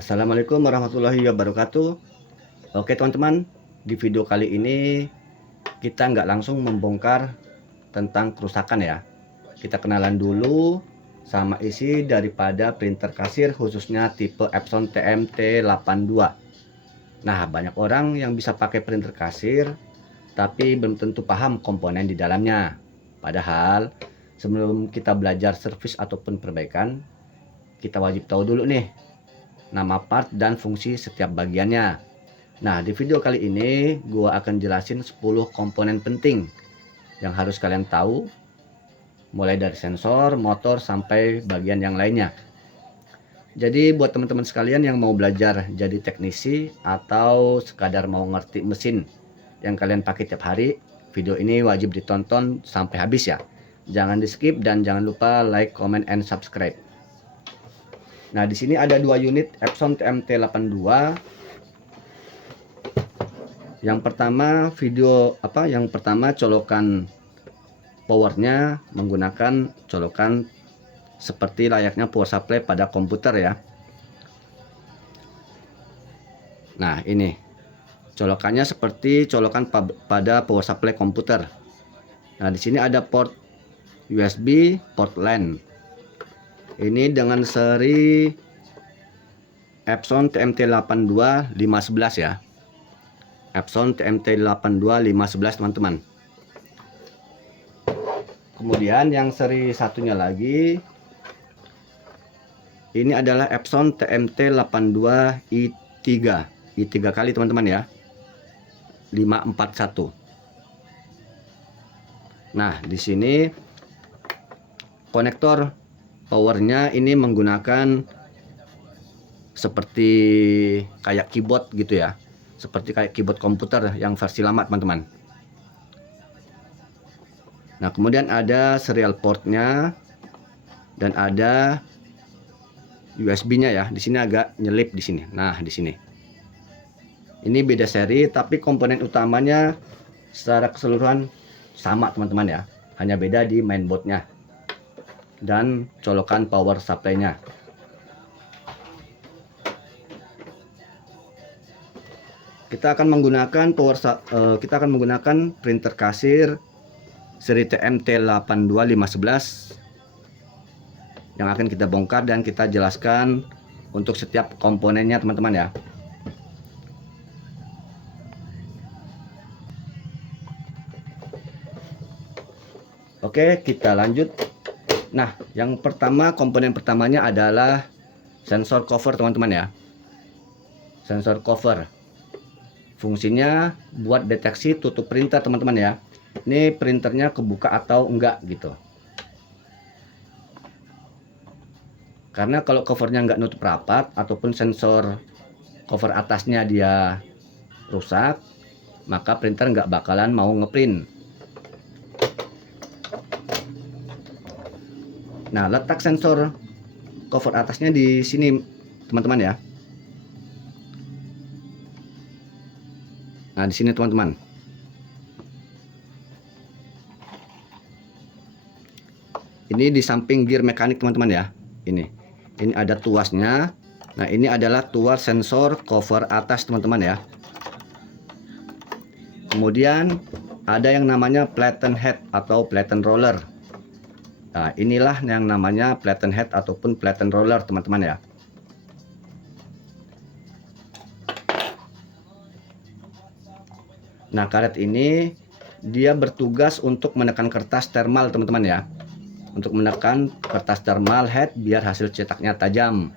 Assalamualaikum warahmatullahi wabarakatuh. Oke teman-teman, di video kali ini kita nggak langsung membongkar tentang kerusakan ya. Kita kenalan dulu sama isi daripada printer kasir khususnya tipe Epson TMT82. Nah, banyak orang yang bisa pakai printer kasir tapi belum tentu paham komponen di dalamnya. Padahal sebelum kita belajar servis ataupun perbaikan, kita wajib tahu dulu nih nama part dan fungsi setiap bagiannya. Nah, di video kali ini gua akan jelasin 10 komponen penting yang harus kalian tahu, mulai dari sensor, motor, sampai bagian yang lainnya. Jadi buat teman-teman sekalian yang mau belajar jadi teknisi atau sekadar mau ngerti mesin yang kalian pakai tiap hari, video ini wajib ditonton sampai habis ya. Jangan di skip dan jangan lupa like, comment, and subscribe. Nah, di sini ada dua unit Epson TMT82. Yang pertama colokan powernya menggunakan colokan seperti layaknya power supply pada komputer ya. Nah, ini colokannya seperti colokan pada power supply komputer. Nah, di sini ada port USB, port LAN. Ini dengan seri Epson TMT82 511 ya. Epson TMT82 511 teman-teman. Kemudian yang seri satunya lagi, ini adalah Epson TMT82 i3. i3 kali teman-teman ya. 541. Nah, di sini konektor powernya ini menggunakan seperti kayak keyboard gitu ya, seperti kayak keyboard komputer yang versi lama teman-teman. Nah, kemudian ada serial portnya dan ada USB-nya ya. Di sini agak nyelip di sini. Nah, di sini. Ini beda seri, tapi komponen utamanya secara keseluruhan sama teman-teman ya. Hanya beda di mainboardnya dan colokan power supply-nya. Kita akan menggunakan printer kasir seri TMT82 511 yang akan kita bongkar dan kita jelaskan untuk setiap komponennya teman-teman ya. Oke, kita lanjut. Nah, yang pertama, komponen pertamanya adalah sensor cover teman-teman ya. Sensor cover fungsinya buat deteksi tutup printer teman-teman ya. Ini printernya kebuka atau enggak gitu. Karena kalau covernya enggak nutup rapat ataupun sensor cover atasnya dia rusak, maka printer enggak bakalan mau ngeprint. Nah, letak sensor cover atasnya di sini teman-teman ya. Nah, di sini teman-teman. Ini di samping gear mekanik teman-teman ya. Ini ada tuasnya. Nah, ini adalah tuas sensor cover atas teman-teman ya. Kemudian ada yang namanya flatten head atau flatten roller. Nah, inilah yang namanya flatten head ataupun flatten roller teman-teman ya. Nah, karet ini dia bertugas untuk menekan kertas thermal teman-teman ya. Untuk menekan kertas thermal head biar hasil cetaknya tajam.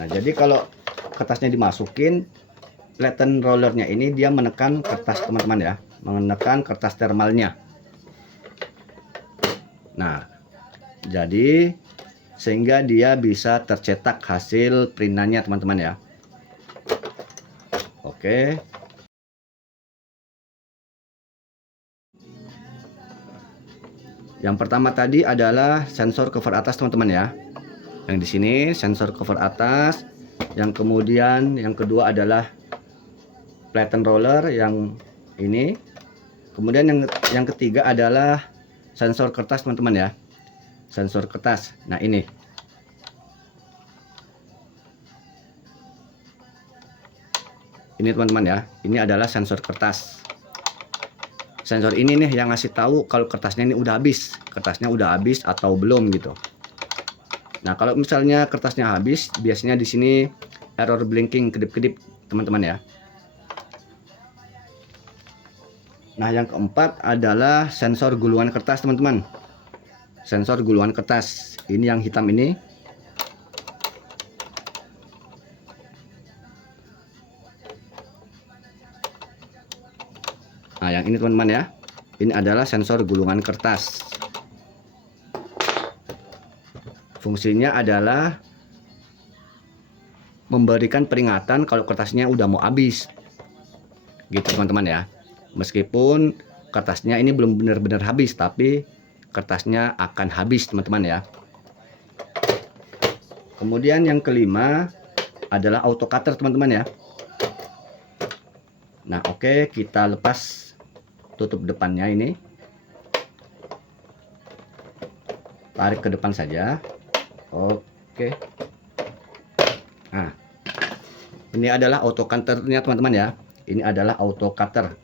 Nah, jadi kalau kertasnya dimasukin, flatten rollernya ini dia menekan kertas teman-teman ya, menekan kertas thermalnya. Nah, jadi sehingga dia bisa tercetak hasil printannya teman-teman ya. Oke. Yang pertama tadi adalah sensor cover atas teman-teman ya. Yang di sini sensor cover atas. Yang kemudian yang kedua adalah flatten roller yang ini. Kemudian yang ketiga adalah sensor kertas teman-teman ya. Sensor kertas. Nah, ini teman-teman ya. Ini adalah sensor kertas. Sensor ini nih yang ngasih tahu kalau kertasnya ini udah habis. Kertasnya udah habis atau belum gitu. Nah, kalau misalnya kertasnya habis, biasanya di sini error blinking kedip-kedip teman-teman ya. Nah, yang keempat adalah sensor gulungan kertas teman-teman. Sensor gulungan kertas. Ini yang hitam ini. Nah, yang ini teman-teman ya. Ini adalah sensor gulungan kertas. Fungsinya adalah memberikan peringatan kalau kertasnya udah mau habis. Gitu teman-teman ya. Meskipun kertasnya ini belum benar-benar habis, tapi kertasnya akan habis teman-teman ya. Kemudian yang kelima adalah auto cutter teman-teman ya. Nah, oke, kita lepas tutup depannya ini. Tarik ke depan saja. Oke. Nah, ini adalah auto cutternya teman-teman ya. Ini adalah auto cutter.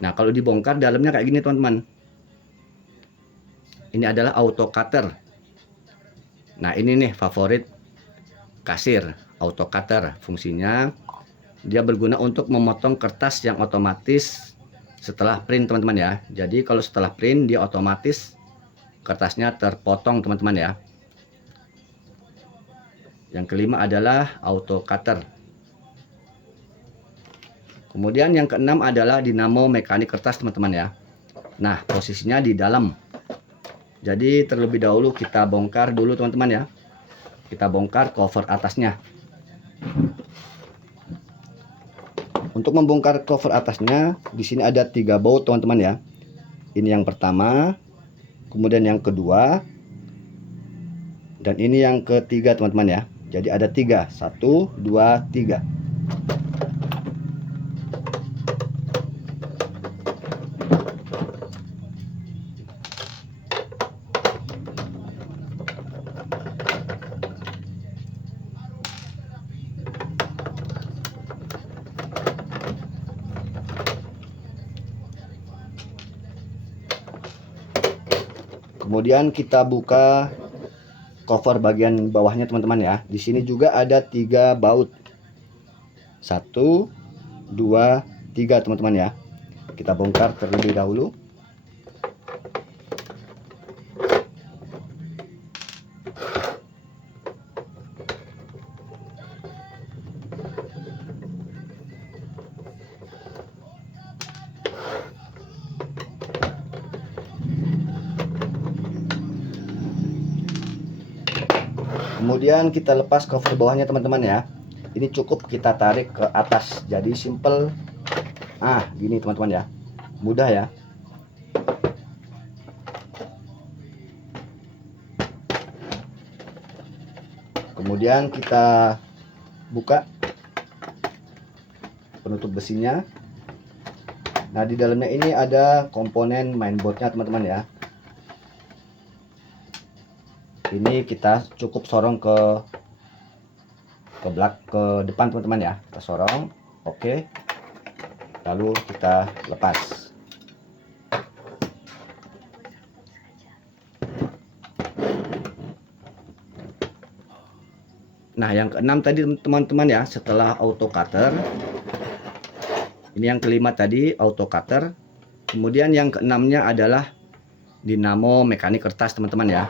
Nah, kalau dibongkar dalamnya kayak gini teman-teman. Ini adalah auto cutter. Nah, ini nih favorit kasir, auto cutter. Fungsinya dia berguna untuk memotong kertas yang otomatis setelah print teman-teman ya. Jadi kalau setelah print dia otomatis kertasnya terpotong teman-teman ya. Yang kelima adalah auto cutter. Kemudian yang keenam adalah dinamo mekanik kertas teman-teman ya. Nah, posisinya di dalam. Jadi terlebih dahulu kita bongkar dulu teman-teman ya. Kita bongkar cover atasnya. Untuk membongkar cover atasnya, di sini ada 3 baut teman-teman ya. Ini yang pertama, kemudian yang kedua, dan ini yang ketiga teman-teman ya. Jadi ada 3, 1, 2, 3. Kemudian kita buka cover bagian bawahnya teman-teman ya. Di sini juga ada 3 baut. 1, 2, 3 teman-teman ya. Kita bongkar terlebih dahulu. Kemudian kita lepas cover bawahnya teman-teman ya. Ini cukup kita tarik ke atas. Jadi simple. Gini teman-teman ya. Mudah ya. Kemudian kita buka penutup besinya. Nah, di dalamnya ini ada komponen mainboardnya teman-teman ya. Ini kita cukup sorong ke depan teman-teman ya. Kita sorong. Oke. Lalu kita lepas. Nah, yang keenam tadi teman-teman ya, setelah auto cutter. Ini yang kelima tadi auto cutter. Kemudian yang keenamnya adalah dinamo mekanik kertas teman-teman ya.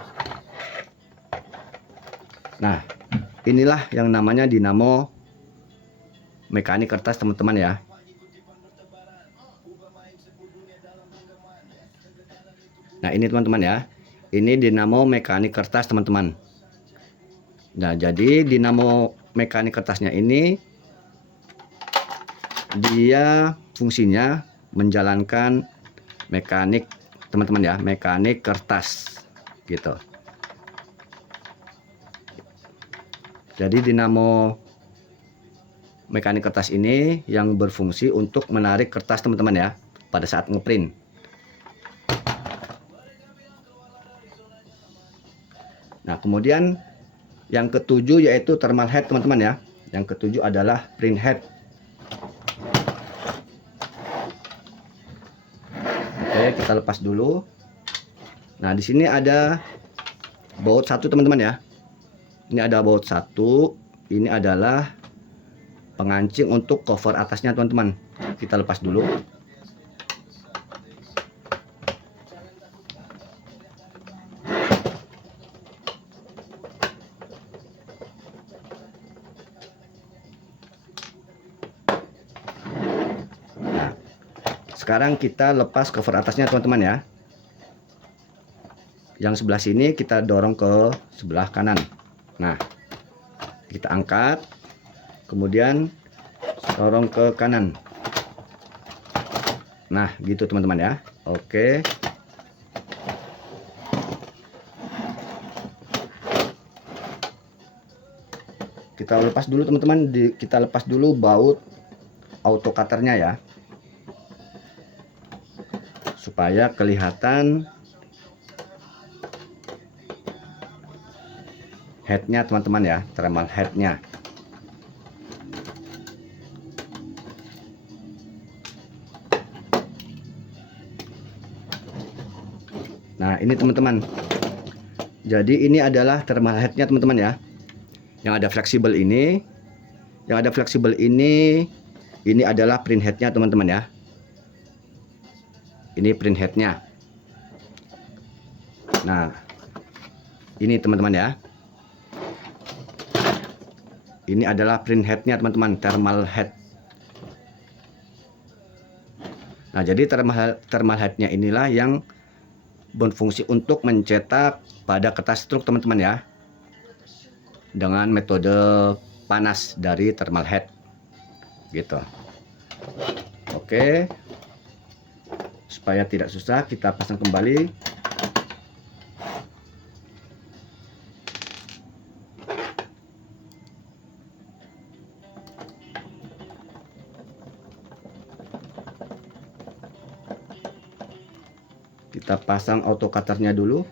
Nah, inilah yang namanya dinamo mekanik kertas teman-teman ya. Nah, ini teman-teman ya. Ini dinamo mekanik kertas teman-teman. Nah, jadi dinamo mekanik kertasnya ini dia fungsinya menjalankan mekanik teman-teman ya, mekanik kertas gitu. Jadi dinamo mekanik kertas ini yang berfungsi untuk menarik kertas teman-teman ya. pada saat ngeprint. Nah, kemudian yang ketujuh yaitu thermal head teman-teman ya. Yang ketujuh adalah print head. Oke, kita lepas dulu. Nah, di sini ada baut satu teman-teman ya. Ini ada baut satu. Ini adalah pengancing untuk cover atasnya teman-teman. Kita lepas dulu. Nah, sekarang kita lepas cover atasnya teman-teman ya. Yang sebelah sini kita dorong ke sebelah kanan. Nah, kita angkat, kemudian dorong ke kanan. Nah, gitu teman-teman ya. Oke. Kita lepas dulu teman-teman. Kita lepas dulu baut auto cutternya ya, supaya kelihatan headnya teman-teman ya, thermal headnya. Nah, ini teman-teman. Jadi ini adalah thermal headnya teman-teman ya. Yang ada fleksibel ini, ini adalah print headnya teman-teman ya. Ini print headnya. Nah, ini teman-teman ya. Ini adalah print headnya teman-teman, thermal head. Nah, jadi thermal headnya inilah yang berfungsi untuk mencetak pada kertas struk teman-teman ya, dengan metode panas dari thermal head gitu. Oke, supaya tidak susah kita pasang kembali. Kita pasang auto cutternya dulu.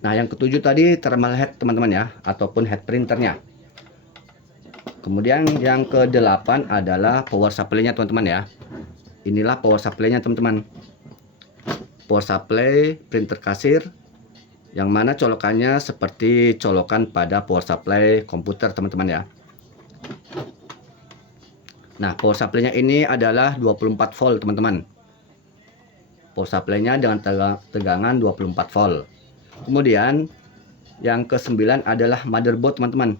Nah, yang ketujuh tadi thermal head teman-teman ya, ataupun head printernya. Kemudian yang ke-8 adalah power supply-nya teman-teman ya. Inilah power supply-nya teman-teman. Power supply printer kasir, yang mana colokannya seperti colokan pada power supply komputer teman-teman ya. Nah, power supply-nya ini adalah 24 volt teman-teman. Power supply-nya dengan tegangan 24 volt. Kemudian yang ke-9 adalah motherboard teman-teman.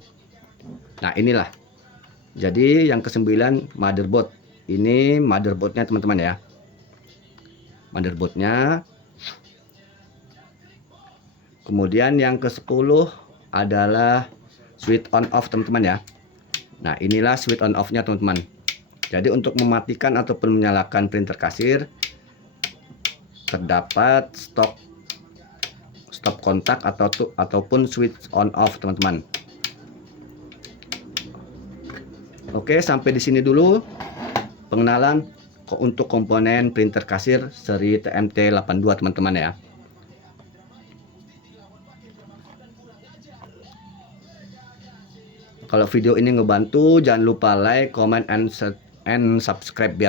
Nah, inilah. Jadi yang ke-9 motherboard. Ini motherboardnya teman-teman ya. Motherboardnya. Kemudian yang ke-10 adalah switch on off teman-teman ya. Nah, inilah switch on off-nya teman-teman. Jadi untuk mematikan ataupun menyalakan printer kasir terdapat stop kontak ataupun switch on off teman-teman. Oke, sampai di sini dulu pengenalan untuk komponen printer kasir seri TMT82 teman-teman ya. Kalau video ini ngebantu, jangan lupa like, comment, and subscribe ya.